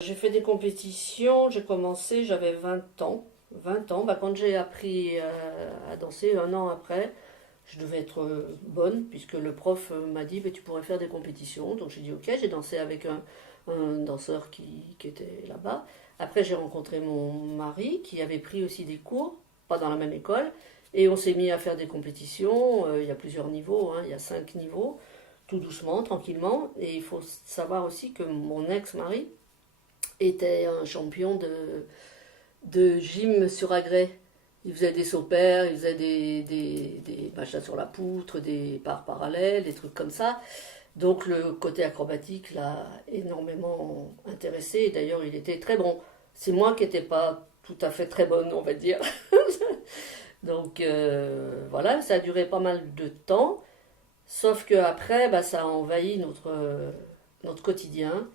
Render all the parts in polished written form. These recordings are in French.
J'ai fait des compétitions, j'ai commencé, j'avais 20 ans. 20 ans, quand j'ai appris à danser un an après, je devais être bonne, puisque le prof m'a dit tu pourrais faire des compétitions. Donc j'ai dit ok, j'ai dansé avec un danseur qui était là-bas. Après j'ai rencontré mon mari qui avait pris aussi des cours, pas dans la même école, et on s'est mis à faire des compétitions. Il y a plusieurs niveaux, hein, il y a 5 niveaux, tout doucement, tranquillement. Et il faut savoir aussi que mon ex-mari était un champion de gym sur agrès. Il faisait des sauts pairs, il faisait des machins sur la poutre, des parts parallèles, des trucs comme ça. Donc le côté acrobatique l'a énormément intéressé. D'ailleurs, il était très bon. C'est moi qui n'étais pas tout à fait très bonne, on va dire. Donc voilà, ça a duré pas mal de temps. Sauf que après, ça a envahi notre quotidien.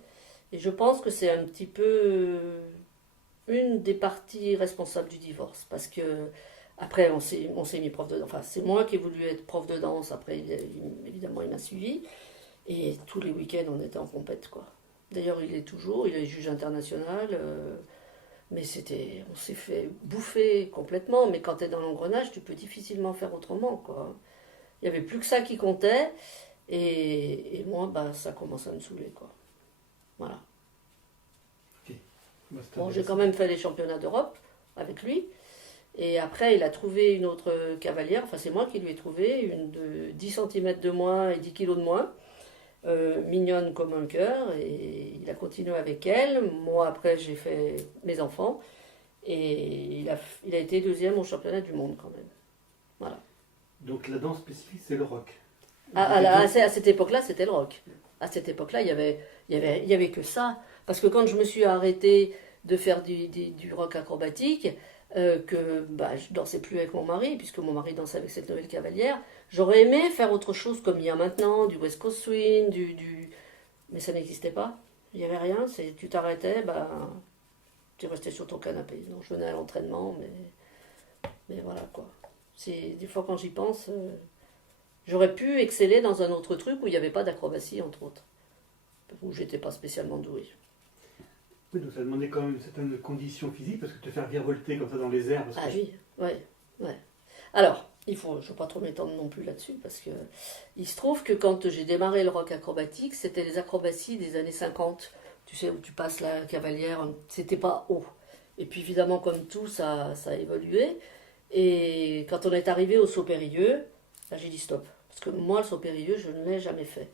Et je pense que c'est un petit peu une des parties responsables du divorce. Parce que après, on s'est mis prof de danse. Enfin, c'est moi qui ai voulu être prof de danse. Après, évidemment, il m'a suivi. Et tous les week-ends, on était en compète, quoi. D'ailleurs, il est toujours, il est juge international. Mais on s'est fait bouffer complètement. Mais quand tu es dans l'engrenage, tu peux difficilement faire autrement, quoi. Il n'y avait plus que ça qui comptait. Et moi, ça commence à me saouler, quoi. Voilà. Ok. Bah, c'est Bon, j'ai quand intéressant. même fait les championnats d'Europe avec lui. Et après, il a trouvé une autre cavalière. Enfin, c'est moi qui lui ai trouvé une de 10 centimètres de moins et 10 kilos de moins. Mignonne comme un cœur. Et il a continué avec elle. Moi, après, j'ai fait mes enfants. Et il a été deuxième au championnat du monde quand même. Voilà. Donc la danse spécifique, c'est le rock. À, Vous à êtes la- à donc- ce- à cette époque-là, c'était le rock. À cette époque-là, il y avait que ça. Parce que quand je me suis arrêtée de faire du rock acrobatique, que je dansais plus avec mon mari, puisque mon mari dansait avec cette nouvelle cavalière, j'aurais aimé faire autre chose comme il y a maintenant, du West Coast Swing, mais ça n'existait pas. Il n'y avait rien. Tu t'arrêtais, tu restais sur ton canapé. Donc je venais à l'entraînement, mais voilà quoi. Des fois quand j'y pense, j'aurais pu exceller dans un autre truc où il n'y avait pas d'acrobatie, entre autres, où j'étais pas spécialement douée. Oui, donc ça demandait quand même certaines conditions physiques, parce que te faire virevolter comme ça dans les airs, parce Ah que oui, ouais, ouais. Alors, je ne vais pas trop m'étendre non plus là-dessus, parce que il se trouve que quand j'ai démarré le rock acrobatique, c'était les acrobaties des années 50, tu sais, où tu passes la cavalière, c'était pas haut. Et puis évidemment, comme tout, ça a évolué. Et quand on est arrivé au saut périlleux, là j'ai dit stop. Parce que moi, le saut périlleux, je ne l'ai jamais fait.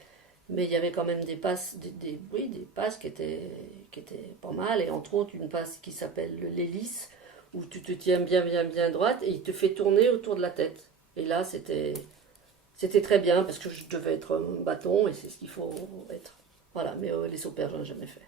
Mais il y avait quand même des passes, oui, des passes qui étaient pas mal. Et entre autres, une passe qui s'appelle l'hélice, où tu te tiens bien, bien, bien droite et il te fait tourner autour de la tête. Et là, c'était très bien parce que je devais être un bâton et c'est ce qu'il faut être. Voilà, mais les sauts pères, j'en ai jamais fait.